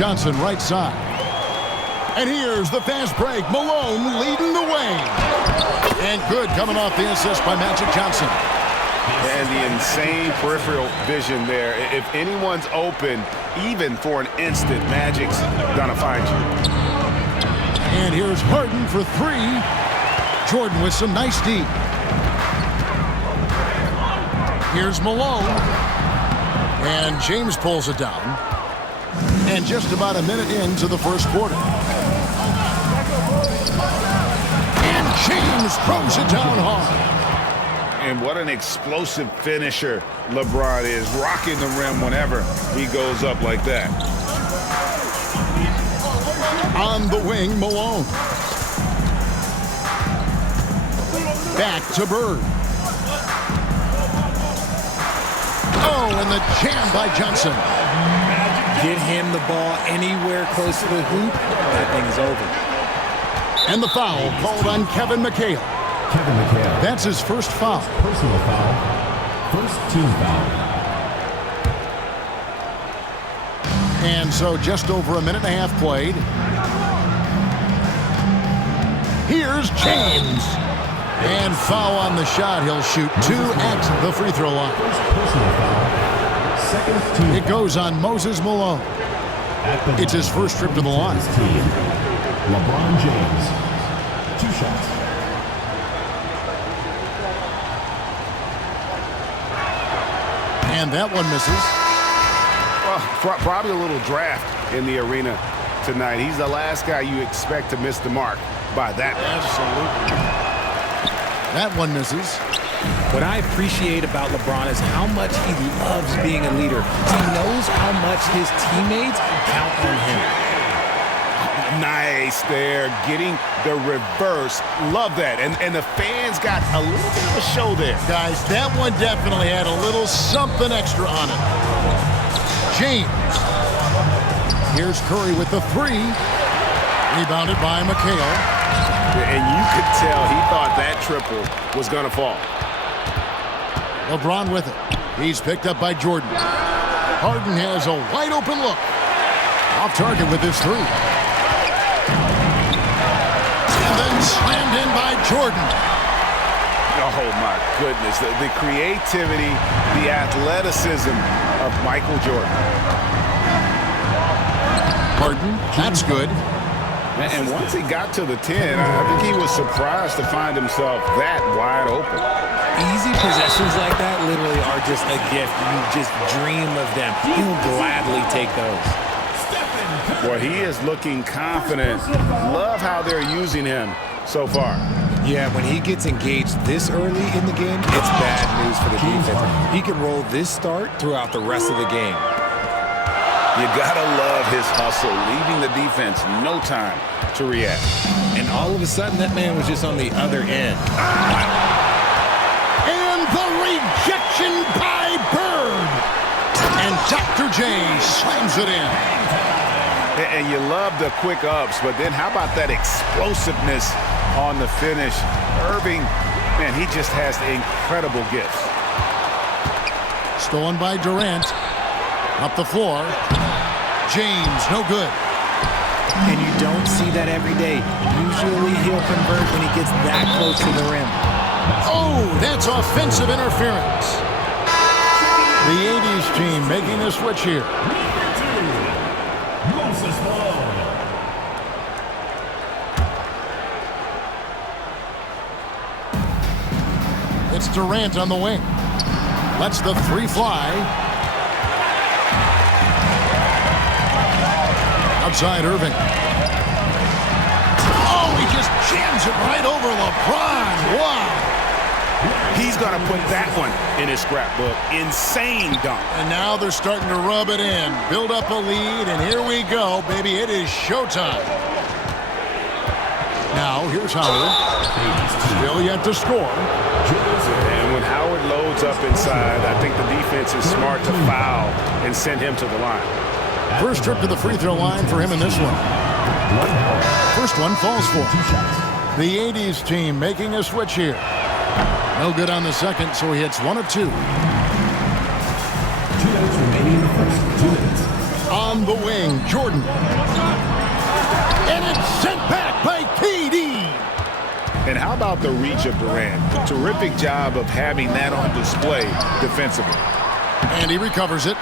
Johnson right side. And here's the fast break. Malone leading the way. And good coming off the assist by Magic Johnson. And the insane peripheral vision there. If anyone's open, even for an instant, Magic's gonna find you. And here's Harden for three. Jordan with some nice D. Here's Malone. And James pulls it down. And just about a minute into the first quarter. And James throws it down hard. And what an explosive finisher LeBron is, rocking the rim whenever he goes up like that. On the wing, Malone. Back to Bird. Oh, and the jam by Johnson. Get him the ball anywhere close to the hoop, that thing is over. And the foul called on Kevin McHale. Kevin McHale. That's his first foul. Personal foul. First team foul. And so just over a minute and a half played. Here's James. And foul on the shot. He'll shoot two at the free throw line. First personal foul. Second team. It goes on Moses Malone. It's his first trip to the line. Team. LeBron James. 2 shots. And that one misses. Well, probably a little draft in the arena tonight. He's the last guy you expect to miss the mark by that much. Absolutely. That one misses. What I appreciate about LeBron is how much he loves being a leader. He knows how much his teammates count on him. Nice there, getting the reverse. Love that. And the fans got a little bit of a show there. Guys, that one definitely had a little something extra on it. James. Here's Curry with the three. Rebounded by McHale. And you could tell he thought that triple was going to fall. LeBron with it. He's picked up by Jordan. Harden has a wide open look. Off target with his three. And then slammed in by Jordan. Oh, my goodness. The creativity, the athleticism of Michael Jordan. Harden, that's good. And once he got to the 10, I think he was surprised to find himself that wide open. Easy possessions like that literally are just a gift. You just dream of them. He'll gladly take those. Well, he is looking confident. Love how they're using him so far. Yeah, when he gets engaged this early in the game, it's bad news for the defense. He can roll this start throughout the rest of the game. You gotta love his hustle, leaving the defense no time to react. And all of a sudden, that man was just on the other end. And the rejection by Bird. And Dr. J slams it in. And you love the quick ups, but then how about that explosiveness on the finish? Irving, man, he just has incredible gifts. Stolen by Durant. Up the floor. James, no good. And you don't see that every day. Usually he'll convert when he gets that close to the rim. Oh, that's offensive interference. The 80s team making a switch here. It's Durant on the wing. Lets the three fly. Outside Irving. Oh, he just jams it right over LeBron. Wow. He's going to put that one in his scrapbook. Insane dunk. And now they're starting to rub it in. Build up a lead, and here we go, baby. It is showtime. Now, here's Howard. Still yet to score. And when Howard loads up inside, I think the defense is smart to foul and send him to the line. First trip to the free throw line for him in this one. First one falls for. The 80s team making a switch here. No good on the second, so he hits 1 of 2. 2 minutes remaining in the first. 2 minutes. On the wing, Jordan. And it's sent back by KD. And how about the reach of Durant? Terrific job of having that on display defensively. And he recovers it.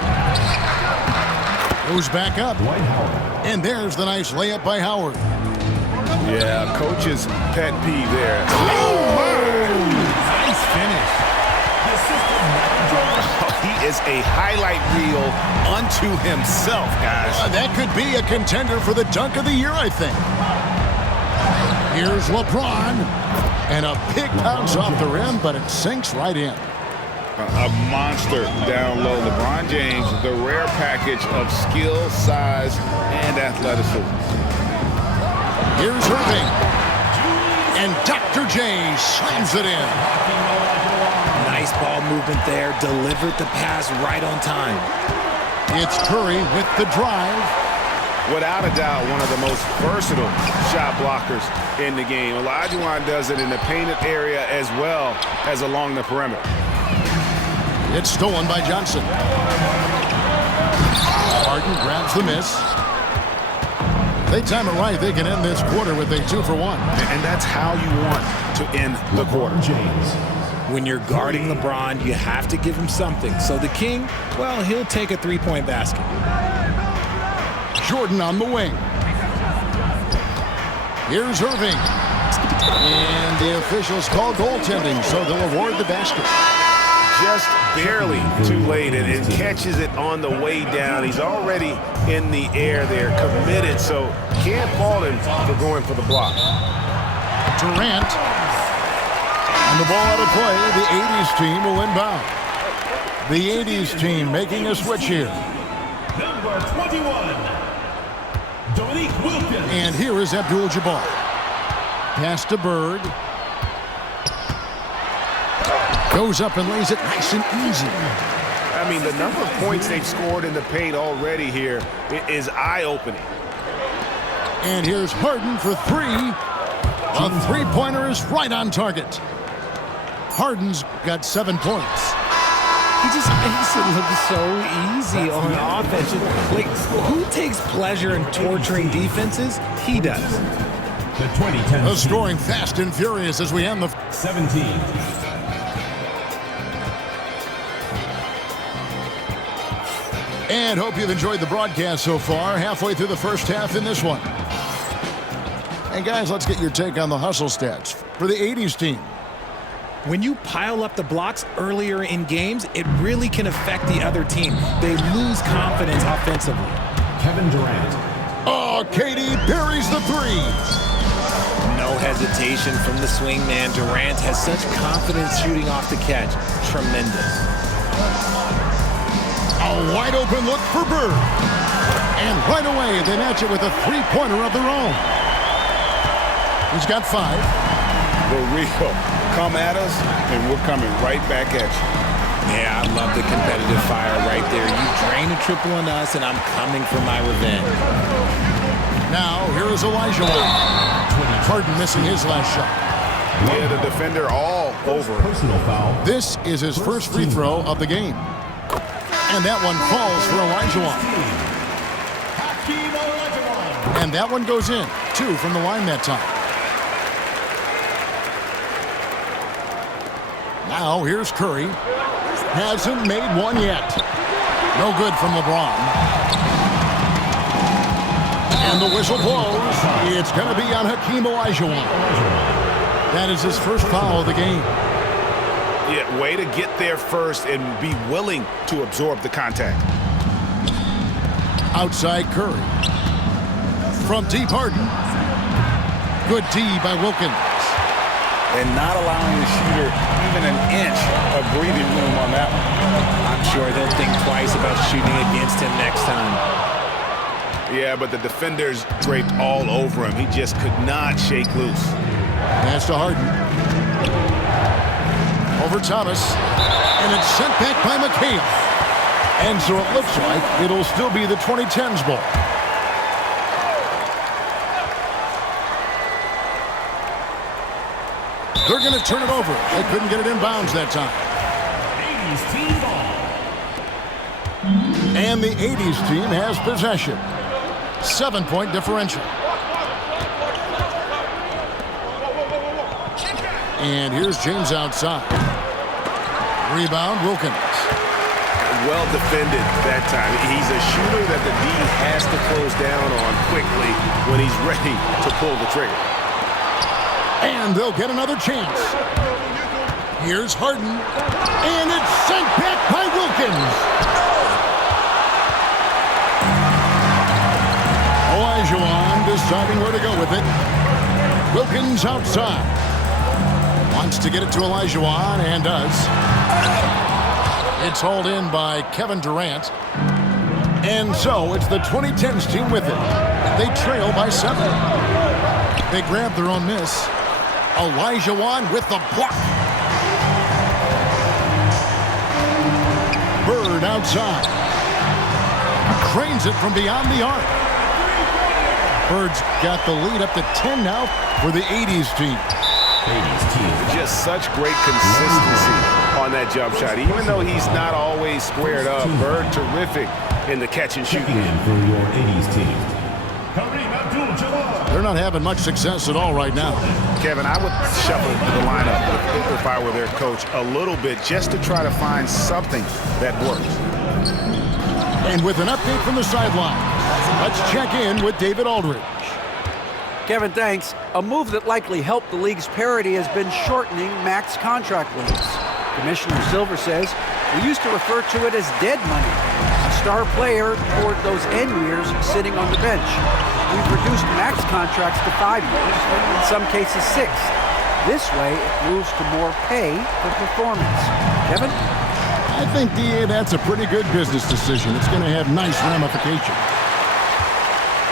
Goes back up. Dwight Howard. And there's the nice layup by Howard. Yeah, coach's pet peeve there. Nice finish. He is a highlight reel unto himself, guys. That could be a contender for the dunk of the year, I think. Here's LeBron. And a big bounce off the rim, but it sinks right in. A monster down low. LeBron James, the rare package of skill, size, and athleticism. Here's Irving. And Dr. J slams it in. Nice ball movement there. Delivered the pass right on time. It's Curry with the drive. Without a doubt, one of the most versatile shot blockers in the game. Olajuwon does it in the painted area as well as along the perimeter. It's stolen by Johnson. Harden grabs the miss. They time it right. They can end this quarter with a 2-for-1. And that's how you want to end the quarter. LeBron James. When you're guarding LeBron, you have to give him something. So the King, well, he'll take a three-point basket. Jordan on the wing. Here's Irving. And the officials call goaltending, so they'll award the basket. Just barely too late, and it catches it on the way down. He's already in the air there, committed, so can't fault him for going for the block. Durant. And the ball out of play. The 80s team will inbound. The 80s team making a switch here. Number 21. Dominique Wilkins. And here is Abdul-Jabbar. Pass to Bird. Goes up and lays it nice and easy. I mean, the number of points they've scored in the paint already here is eye-opening. And here's Harden for three. A three-pointer is right on target. Harden's got 7 points. He just makes it look so easy on offense. Like, who takes pleasure in torturing defenses? He does. The 2010 The scoring fast and furious as we end the 17. And hope you've enjoyed the broadcast so far. Halfway through the first half in this one. And guys, let's get your take on the hustle stats for the 80s team. When you pile up the blocks earlier in games, it really can affect the other team. They lose confidence offensively. Kevin Durant. Oh, KD buries the three. No hesitation from the swing man. Durant has such confidence shooting off the catch. Tremendous. A wide open look for Bird. And right away, they match it with a three-pointer of their own. He's got 5. The real. Come at us, and we're coming right back at you. Yeah, I love the competitive fire right there. You drain a triple on us, and I'm coming for my revenge. Now, here is Elijah. Harden missing his last shot. Yeah, the defender all over. Personal foul. This is his first free throw of the game. And that one falls for Elijah. And that one goes in. 2 from the line that time. Now here's Curry. Hasn't made one yet. No good from LeBron. And the whistle blows. It's going to be on Hakeem Olajuwon. That is his first foul of the game. Yeah, way to get there first and be willing to absorb the contact. Outside Curry. From deep, Harden. Good D by Wilkins. And not allowing the shooter even an inch of breathing room on that one. I'm sure they'll think twice about shooting against him next time. Yeah, but the defenders draped all over him. He just could not shake loose. Pass to Harden. Over Thomas. And it's sent back by McHale. And so it looks like it'll still be the 2010s ball. They're going to turn it over. They couldn't get it in bounds that time. 80s team ball. And the 80s team has possession. 7-point differential. And here's James outside. Rebound, Wilkins. Well defended that time. He's a shooter that the D has to close down on quickly when he's ready to pull the trigger. And they'll get another chance. Here's Harden. And it's sent back by Wilkins. Olajuwon deciding where to go with it. Wilkins outside. Wants to get it to Olajuwon and does. It's hauled in by Kevin Durant. And so it's the 2010s team with it. They trail by 7. They grab their own miss. Olajuwon with the block. Bird outside. Cranes it from beyond the arc. Bird's got the lead up to 10 now for the 80s team. 80s team. Just such great consistency on that jump shot. Even though he's not always squared up, Bird terrific in the catch and shoot. Checking in for your 80s team. Kareem Abdul-Jabbar. They're not having much success at all right now. Kevin, I would shuffle the lineup if I were their coach a little bit just to try to find something that works. And with an update from the sideline, let's check in with David Aldridge. Kevin, thanks. A move that likely helped the league's parity has been shortening max contract limits. Commissioner Silver says we used to refer to it as dead money, a star player toward those end years sitting on the bench. We've reduced max contracts to 5 years, and in some cases 6. This way, it moves to more pay for performance. Kevin? I think, DA, that's a pretty good business decision. It's going to have nice ramifications.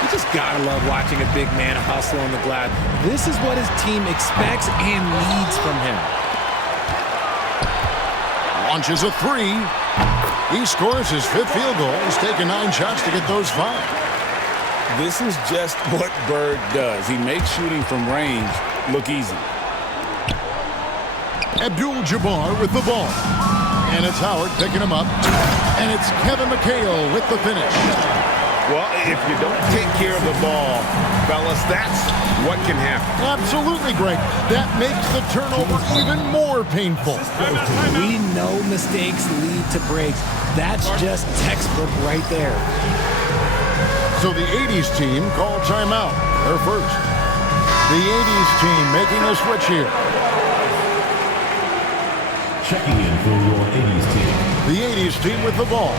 You just gotta love watching a big man hustle on the glass. This is what his team expects and needs from him. Launches a 3. He scores his 5th field goal. He's taken 9 shots to get those 5. This is just what Bird does. He makes shooting from range look easy. Abdul-Jabbar with the ball. And it's Howard picking him up. And it's Kevin McHale with the finish. Well, if you don't take care of the ball, fellas, that's what can happen. Absolutely, Greg. That makes the turnover even more painful. We know mistakes lead to breaks. That's just textbook right there. So the 80s team called timeout. They're first. The 80s team making a switch here. Checking in for your 80s team. The 80s team with the ball.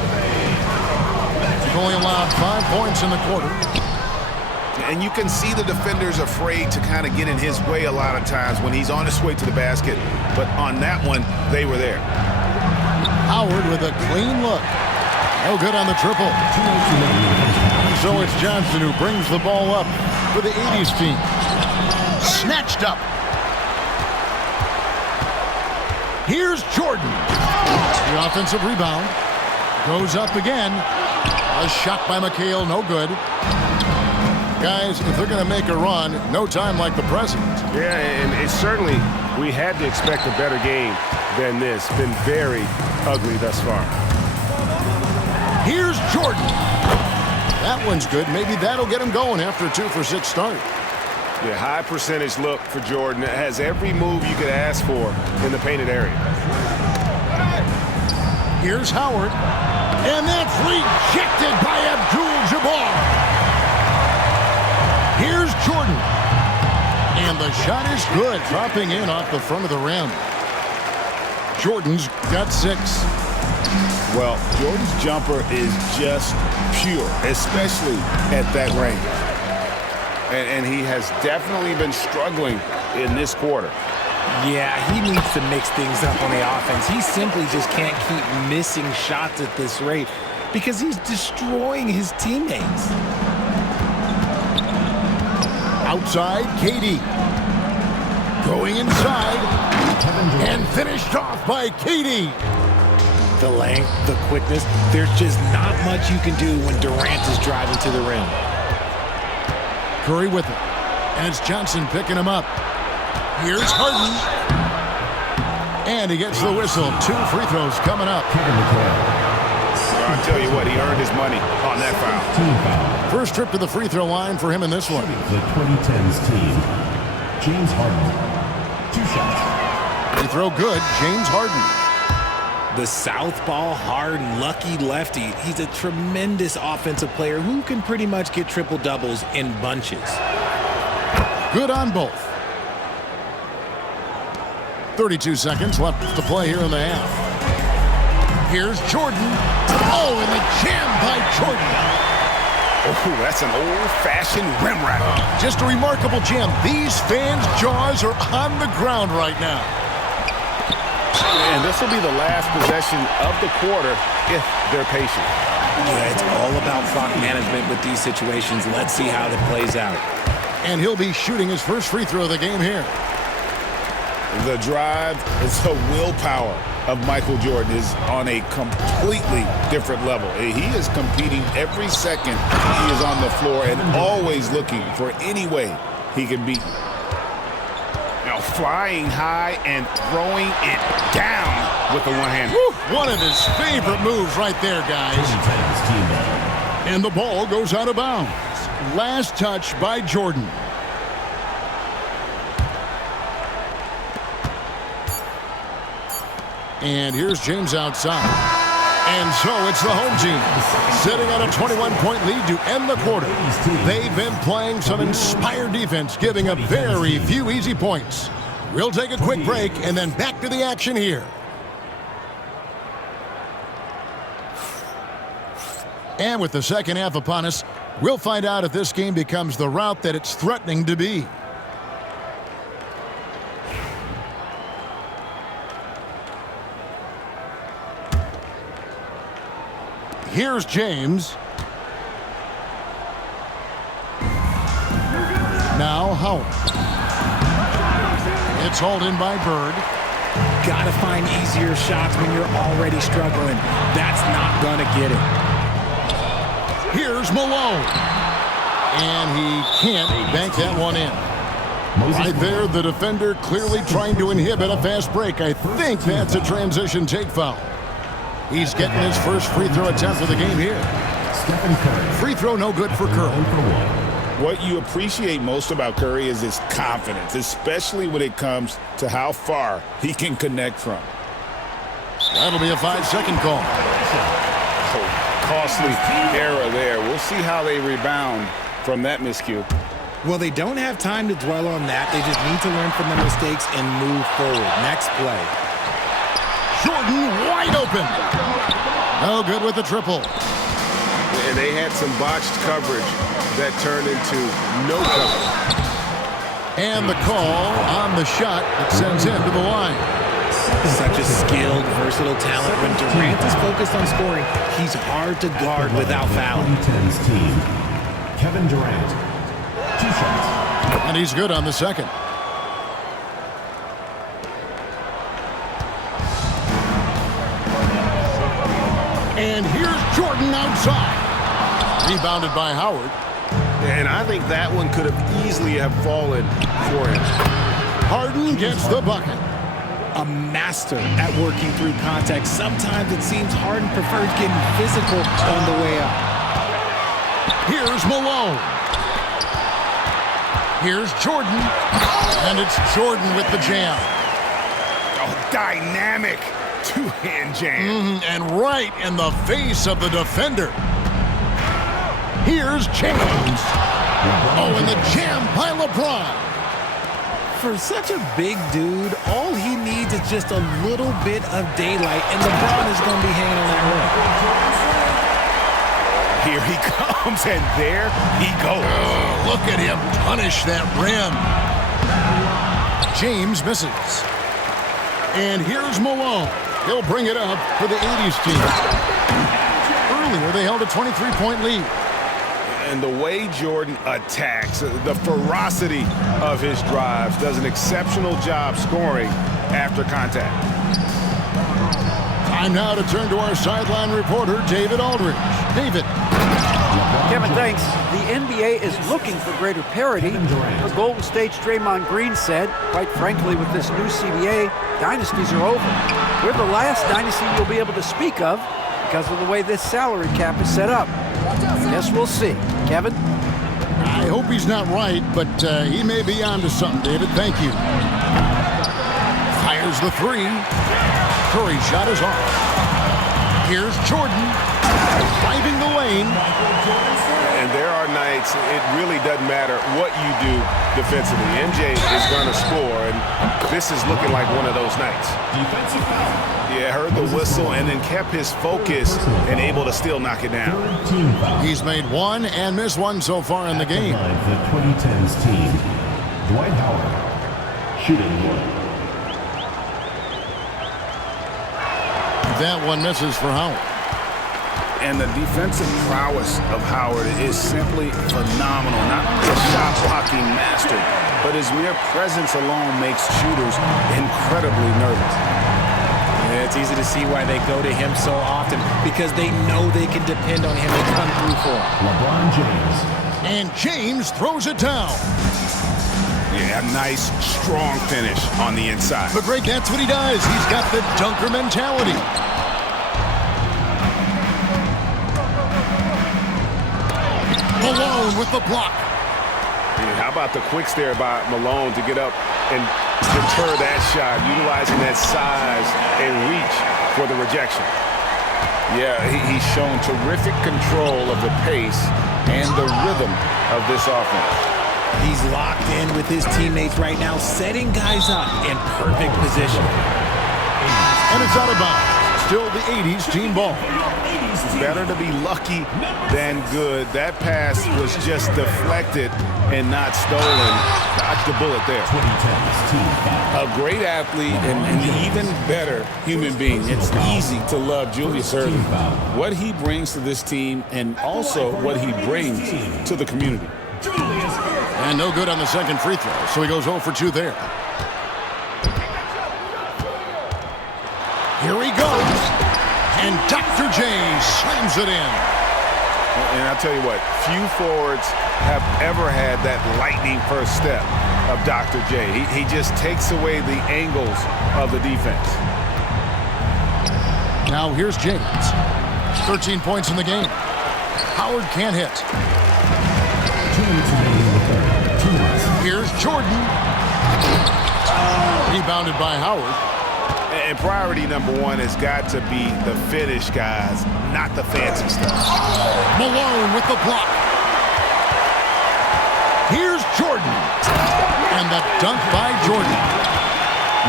Only allowed 5 points in the quarter. And you can see the defenders afraid to kind of get in his way a lot of times when he's on his way to the basket. But on that one, they were there. Howard with a clean look. No good on the triple. And so it's Johnson who brings the ball up for the 80s team. Snatched up. Here's Jordan. The offensive rebound. Goes up again. A shot by McHale, no good. Guys, if they're going to make a run, no time like the present. Yeah, and it's certainly, we had to expect a better game than this. Been very ugly thus far. Here's Jordan. That one's good. Maybe that'll get him going after a 2-for-6 start. Yeah, high percentage look for Jordan. It has every move you could ask for in the painted area. Here's Howard. And that's rejected by Abdul-Jabbar. Here's Jordan. And the shot is good, dropping in off the front of the rim. Jordan's got 6. Well, Jordan's jumper is just pure, especially at that range. And he has definitely been struggling in this quarter. Yeah, he needs to mix things up on the offense. He simply just can't keep missing shots at this rate because he's destroying his teammates. Outside, KD. Going inside. And finished off by KD. The length, the quickness, there's just not much you can do when Durant is driving to the rim. Curry with it. And it's Johnson picking him up. Here's Harden. And he gets the whistle. 2 free throws coming up. Kevin McHale. I'll tell you what, he earned his money on that foul. Team foul. First trip to the free throw line for him in this one. The 2010s team. James Harden. 2 shots. Free throw good, James Harden. The southpaw, hard, lucky lefty. He's a tremendous offensive player who can pretty much get triple-doubles in bunches. Good on both. 32 seconds left to play here in the half. Here's Jordan. Oh, and the jam by Jordan. Oh, that's an old-fashioned rim wrap. Just a remarkable jam. These fans' jaws are on the ground right now. And this will be the last possession of the quarter if they're patient. Yeah, it's all about clock management with these situations. Let's see how that plays out. And he'll be shooting his first free throw of the game here. The drive is the willpower of Michael Jordan is on a completely different level. He is competing every second he is on the floor and always looking for any way he can beat you. Now flying high and throwing it down with the one hand. Woo, one of his favorite moves right there, guys. 2010s team ball. And the ball goes out of bounds. Last touch by Jordan. And here's James outside. And so it's the home team sitting on a 21-point lead to end the quarter. They've been playing some inspired defense, giving up very few easy points. We'll take a quick break and then back to the action here. And with the second half upon us, we'll find out if this game becomes the route that it's threatening to be. Here's James. Now Howard. It's hauled in by Bird. Gotta find easier shots when you're already struggling. That's not gonna get it. Here's Malone. And he can't bank that one in. Right there, the defender clearly trying to inhibit a fast break. I think that's a transition take foul. He's getting his first free throw attempt of the game here. Stephen Curry. Free throw no good for Curry. 1 for 1. What you appreciate most about Curry is his confidence, especially when it comes to how far he can connect from. That'll be a 5-second call. Oh, costly error there. We'll see how they rebound from that miscue. Well, they don't have time to dwell on that. They just need to learn from their mistakes and move forward. Next play. Jordan wide open. No good with the triple. And they had some botched coverage that turned into no coverage. And the call on the shot that sends him to the line. Such a skilled, versatile talent. When Durant is focused on scoring, he's hard to guard without fouling. 2010s team. Kevin Durant. 2 shots. And he's good on the second. And here's Jordan outside. Rebounded by Howard. And I think that one could have easily have fallen for him. Harden gets the bucket. A master at working through contact. Sometimes it seems Harden prefers getting physical on the way up. Here's Malone. Here's Jordan. And it's Jordan with the jam. Oh, dynamic two-hand jam. And right in the face of the defender. Here's James. Oh, and the jam by LeBron. For such a big dude, all he needs is just a little bit of daylight, and LeBron is going to be hanging on that rim. Here he comes, and there he goes. Oh, look at him punish that rim. James misses. And here's Malone. He'll bring it up for the 80s team. Earlier, they held a 23-point lead. And the way Jordan attacks, the ferocity of his drives, does an exceptional job scoring after contact. Time now to turn to our sideline reporter, David Aldridge. David. Kevin, thanks. The NBA is looking for greater parity. The Golden State's Draymond Green said, quite frankly, with this new CBA, dynasties are over. We're the last dynasty you'll be able to speak of. because of the way this salary cap is set up. Guess we'll see. Kevin? I hope he's not right, but he may be onto something, David. Thank you. Fires the three. Curry's shot is off. Here's Jordan driving the lane. And there are nights it really doesn't matter what you do defensively. MJ is going to score, and this is looking like one of those nights. Defensive foul. Yeah, heard the whistle and then kept his focus and able to still knock it down. Team foul. He's made one and missed one so far in the game. Line for the 2010s team. Dwight Howard. Shooting one. That one misses for Howard. And the defensive prowess of Howard is simply phenomenal. Not only a shot blocking master, but his mere presence alone makes shooters incredibly nervous. Yeah, it's easy to see why they go to him so often, because they know they can depend on him to come through for them. LeBron James. And James throws it down. Yeah, a nice, strong finish on the inside. But Greg, that's what he does. He's got the dunker mentality. Malone with the block. Yeah, how about the quicks there by Malone to get up and deter that shot, utilizing that size and reach for the rejection. Yeah, he's shown terrific control of the pace and the rhythm of this offense. He's locked in with his teammates right now, setting guys up in perfect position. And it's out of bounds. Still the 80s team ball. Better to be lucky than good. That pass was just deflected and not stolen. Dodged the bullet there. 2010s team foul. A great athlete and an even better human being. It's easy to love Julius Erving. What he brings to this team and also what he brings to the community. And no good on the second free throw, so he goes 0 for 2 there. Here he goes. And Dr. J slams it in. And I'll tell you what, few forwards have ever had that lightning first step of Dr. J. He just takes away the angles of the defense. Now here's James. 13 points in the game. Howard can't hit. 2 minutes remaining in the third. 2 minutes. Here's Jordan. Rebounded by Howard. And priority number one has got to be the finish, guys, not the fancy stuff. Malone with the block. Here's Jordan. And the dunk by Jordan.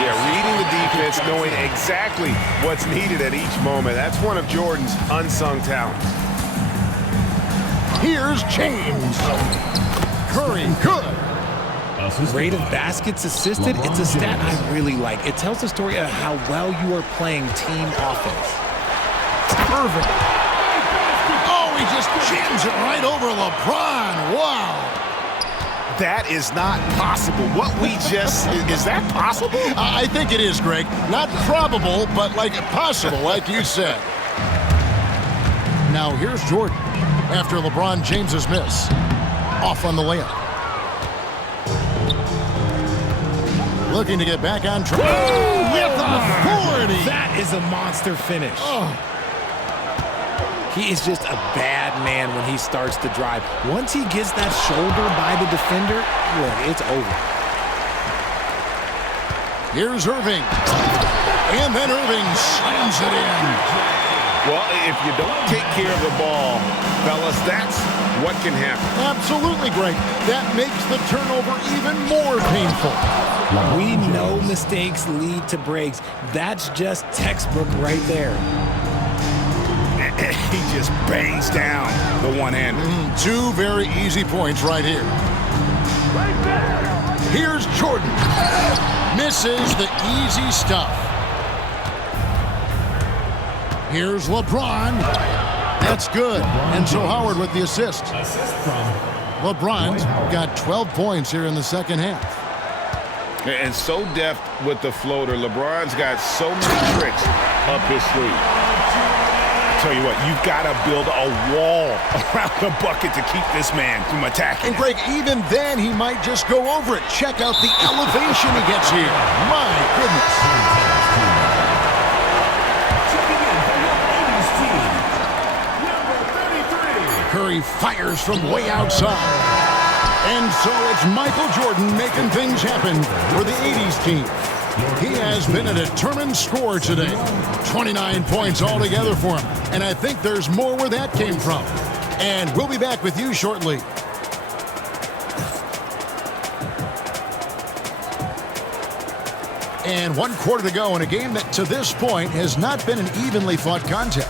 Yeah, reading the defense, knowing exactly what's needed at each moment. That's one of Jordan's unsung talents. Here's James. Curry, good. Rate of baskets assisted, it's a stat I really like. It tells the story of how well you are playing team offense. Irving. Oh, he just jams it right over LeBron. Wow. That is not possible. What we just, is that possible? I think it is, Greg. Not probable, but like possible, like you said. Now here's Jordan after LeBron James's miss. Off on the layup. Looking to get back on track. With authority. That is a monster finish. Oh. He is just a bad man when he starts to drive. Once he gets that shoulder by the defender, look, it's over. Here's Irving. And then Irving slams it in. Well, if you don't take care of the ball, fellas, that's what can happen. Absolutely, Greg. That makes the turnover even more painful. We know mistakes lead to breaks. That's just textbook right there. He just bangs down the one-hander. Two very easy points right here. Here's Jordan. Misses the easy stuff. Here's LeBron. That's good. And so Howard with the assist. Assist from LeBron's got 12 points here in the second half. And so deft with the floater. LeBron's got so many tricks up his sleeve. Tell you what, you've got to build a wall around the bucket to keep this man from attacking. And Greg, even then, he might just go over it. Check out the elevation he gets here. My goodness. Checking in from the 80s team. Where he fires from way outside. And so it's Michael Jordan making things happen for the 80s team. He has been a determined scorer today. 29 points altogether for him. And I think there's more where that came from. And we'll be back with you shortly. And 1 quarter to go in a game that to this point has not been an evenly fought contest.